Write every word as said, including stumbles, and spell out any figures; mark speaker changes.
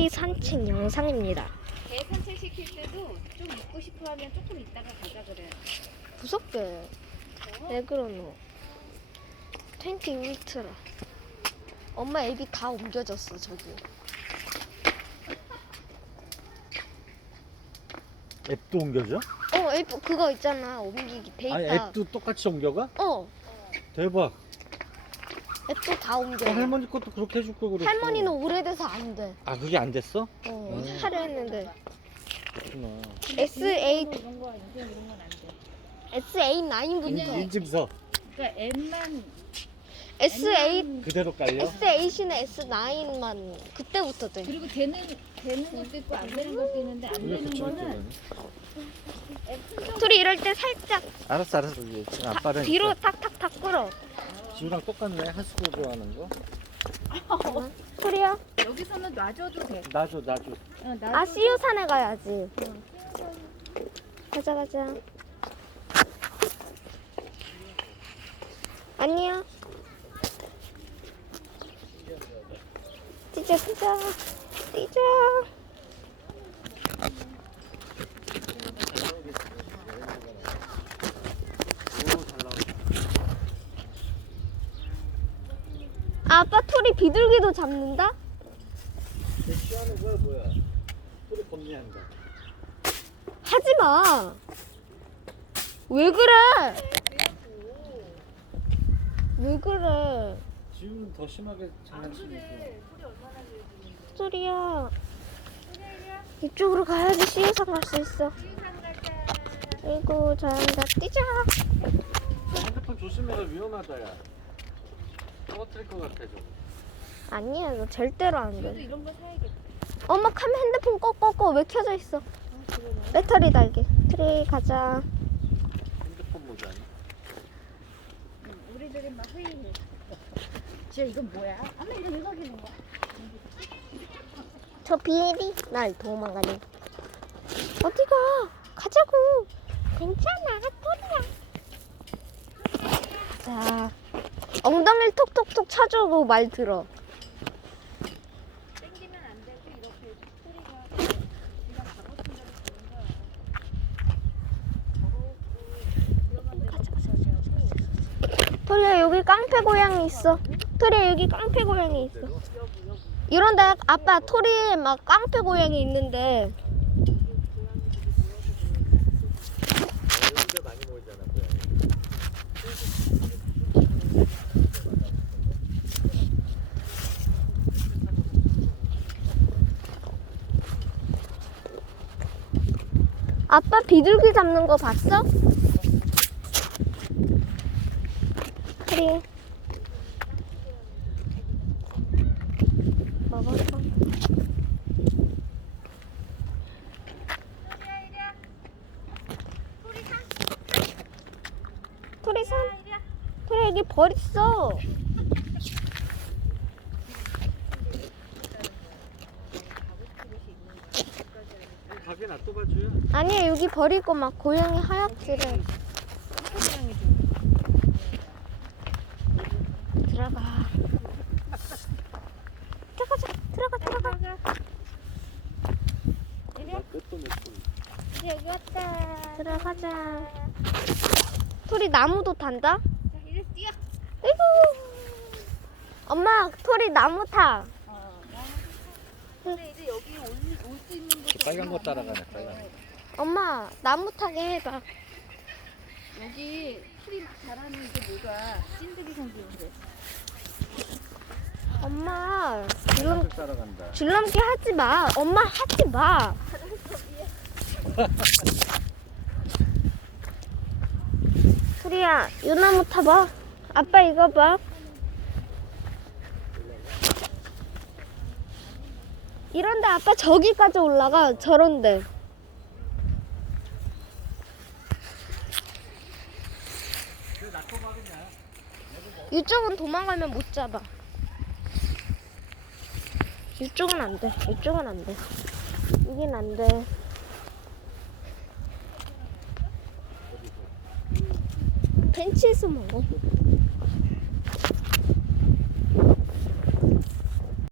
Speaker 1: 토리 산책 영상입니다.
Speaker 2: 개 산책 시킬 때도 좀 있고 싶어 하면 조금 있다가 가자 그래요.
Speaker 1: 무섭게. 왜 그러노? 텐트 울트라. 엄마 앱이 다 옮겨졌어 저기.
Speaker 3: 앱도 옮겨져?
Speaker 1: 어, 앱 그거 있잖아. 옮기기 데이터.
Speaker 3: 아니 앱도 똑같이 옮겨가?
Speaker 1: 어,
Speaker 3: 대박.
Speaker 1: 앱도 다 옮겨.
Speaker 3: 어, 할머니 것도 그렇게 해줄 걸 그랬어.
Speaker 1: 할머니는 오래돼서 안 돼.
Speaker 3: 아 그게 안 됐어?
Speaker 1: 어,
Speaker 3: 음.
Speaker 1: 하려 했는데.
Speaker 3: 그렇구나.
Speaker 1: 에스에이
Speaker 2: 이런 거 인증 이런 건 안 돼.
Speaker 1: 에스에이 나인부터
Speaker 3: 인증서
Speaker 2: 그러니까 M만
Speaker 1: 에스에이
Speaker 3: 그대로 깔려?
Speaker 1: 에스에잇이나 에스나인만 그때부터 돼.
Speaker 2: 그리고 되는 되는 것도 있고 안 되는 것도 있는데 안
Speaker 3: 왜
Speaker 2: 되는
Speaker 3: 그쪽에
Speaker 2: 거는
Speaker 3: 들어가니?
Speaker 1: 토리 이럴 때 살짝
Speaker 3: 알았어 알았어. 이제 지금
Speaker 1: 타-
Speaker 3: 아빠는
Speaker 1: 뒤로 탁탁탁 끌어.
Speaker 3: 지우랑 똑같네. 하수구 좋아하는 거.
Speaker 1: 어? 토리야?
Speaker 2: 여기서는 놔줘도 돼.
Speaker 3: 나줘 나줘.
Speaker 2: 어, 놔줘도
Speaker 1: 아 씨유산에 가야지. 가자 가자. 아니야. 뛰자 뛰자 뛰자. 아빠 토리 비둘기도 잡는다?
Speaker 3: 내 취하는 거야 뭐야? 소리 겁내한다.
Speaker 1: 하지 마. 왜 그래? 왜 그래?
Speaker 3: 지우는 더 심하게 장난치네.
Speaker 1: 토리야. 이쪽으로 가야지 씨유산 갈 수 있어. 아이고 잘한다. 뛰자.
Speaker 3: 핸드폰 조심해라. 위험하다 야. 떨어뜨릴 것 같아 저거.
Speaker 1: 아니야, 너 절대로 안
Speaker 2: 저도
Speaker 1: 돼.
Speaker 2: 이런 거 사야겠다.
Speaker 1: 엄마 카메 핸드폰 꺼 꺼 꺼 왜 켜져 있어? 배터리 달게. 트리 가자.
Speaker 3: 핸드폰 모자니?
Speaker 2: 응, 우리들이 막 회의해. 쟤 이건 뭐야? 아마 이거 왜 가기는 거야?
Speaker 1: 저 비엘이 날 도망가네. 어디가? 가자고. 괜찮아, 토리야. 자, 엉덩이를 톡톡톡 쳐주고 말 들어.
Speaker 2: 땡기면 안 되고 이렇게 소리가 그냥 가고 싶은 대로 가는 거야. 더럽고 위험한 데로 가자고.
Speaker 1: 토리야 여기 깡패 고양이 있어. 토리야 여기 깡패 고양이 있어. 이런데 아빠 토리에 막 깡패 고양이 있는데
Speaker 3: 이런 데 많이 모이잖아 고양이.
Speaker 1: 아빠 비둘기 잡는 거 봤어? 토리 먹었어. 토리산 토리 여기 벌 있어.
Speaker 3: 가게 놔둬봐줘요.
Speaker 1: 아니야 여기 벌 있고 막 고양이 하얗지래. 들어가. 들어가자. 들어가 들어가.
Speaker 3: 나 끝도 못 보고.
Speaker 2: 여기 왔다.
Speaker 1: 들어가자. 토리 나무도 탄다?
Speaker 2: 자, 이제 뛰어.
Speaker 1: 아이고. 엄마 토리 나무 타.
Speaker 2: 어, 나는 근데 이제 여기 올 수 있는 곳이
Speaker 3: 빨간 거
Speaker 2: 어디나
Speaker 3: 따라가네,
Speaker 2: 없는 것
Speaker 3: 빨간
Speaker 2: 같아.
Speaker 1: 엄마 나무 타게 해봐.
Speaker 2: 여기 풀이 막 자라는 게 뭐가 찐득이 생기는데.
Speaker 1: 엄마 줄넘
Speaker 3: 빨간색 따라간다.
Speaker 1: 줄넘기 하지 마. 엄마 하지 마. 토리야 이 나무 타봐. 아빠 이거 봐. 이런데 아빠 저기까지 올라가. 저런데. 이쪽은 도망가면 못 잡아. 이쪽은 안 돼. 이쪽은 안 돼. 여긴 안 돼. 벤치에서 먹어.